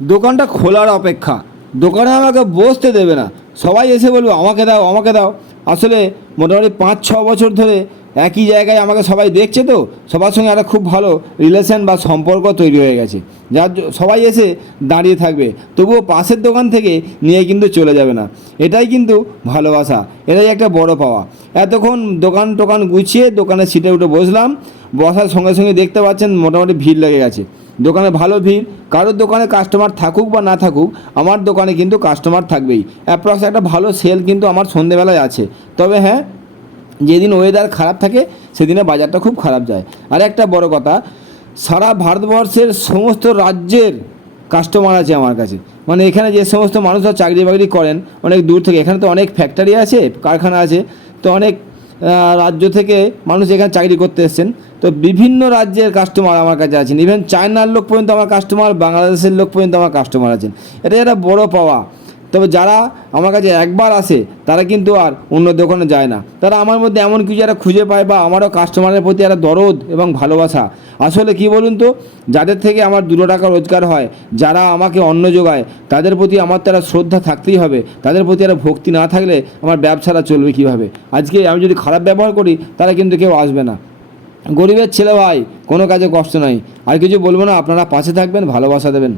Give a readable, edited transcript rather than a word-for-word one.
দোকানটা খোলার অপেক্ষা, দোকানে আমাকে বসতে দেবে না, সবাই এসে বলবে আমাকে দাও আমাকে দাও। আসলে মোটামুটি 5-6 বছর ধরে একই জায়গায় আমাকে সবাই দেখছে, তো সবার সঙ্গে একটা খুব ভালো রিলেশন বা সম্পর্ক তৈরি হয়ে গেছে, সবাই এসে দাঁড়িয়ে থাকবে, তবুও পাশের দোকান থেকে নিয়ে কিন্তু চলে যাবে না। এটাই কিন্তু ভালোবাসা, এটাই একটা বড় পাওয়া। এতক্ষণ দোকান টোকান গুছিয়ে দোকানের সিটে উঠে বসলাম, বসার সঙ্গে সঙ্গে দেখতে পাচ্ছেন মোটামুটি ভিড় লেগে গেছে, দোকানে ভালো ভিড়। কারোর দোকানে কাস্টমার থাকুক বা না থাকুক, আমার দোকানে কিন্তু কাস্টমার থাকবেই। অ্যাপ্রক্স একটা ভালো সেল কিন্তু আমার সন্ধেবেলায় আছে। তবে হ্যাঁ, যেদিন ওয়েদার খারাপ থাকে সেদিনে বাজারটা খুব খারাপ যায়। আর একটা বড় কথা, সারা ভারতবর্ষের সমস্ত রাজ্যের কাস্টমার আছে আমার কাছে। মানে এখানে যে সমস্ত মানুষরা চাকরি বাকরি করেন অনেক দূর থেকে, এখানে তো অনেক ফ্যাক্টরি আছে, কারখানা আছে, তো অনেক রাজ্য থেকে মানুষ এখানে চাকরি করতে এসেছেন। তো বিভিন্ন রাজ্যের কাস্টমার আমার কাছে আছেন, ইভেন চায়নার লোক পর্যন্ত আমার কাস্টমার, বাংলাদেশের লোক পর্যন্ত আমার কাস্টমার আছেন। এটা একটা বড় পাওয়া। তবে যারা আমার কাছে একবার আসে তারা কিন্তু আর অন্য দোকানে যায় না, তারা আমার মধ্যে এমন কিছু একটা খুঁজে পায়, বা আমারও কাস্টমারের প্রতি একটা দরদ এবং ভালোবাসা। আসলে কি বলুন তো, যাদের থেকে আমার 2 টাকা রোজগার হয়, যারা আমাকে অন্ন যোগায়, তাদের প্রতি আমার তো একটা শ্রদ্ধা থাকতেই হবে, তাদের প্রতি একটা ভক্তি না থাকলে আমার ব্যবসাটা চলবে কীভাবে। আজকে আমি যদি খারাপ ব্যবহার করি তারা কিন্তু কেউ আসবে না। গরিবের ছেলে ভাই, কোনো কাজে কষ্ট নাই। আর কিছু বলবো না, আপনারা পাশে থাকবেন, ভালোবাসা দেবেন।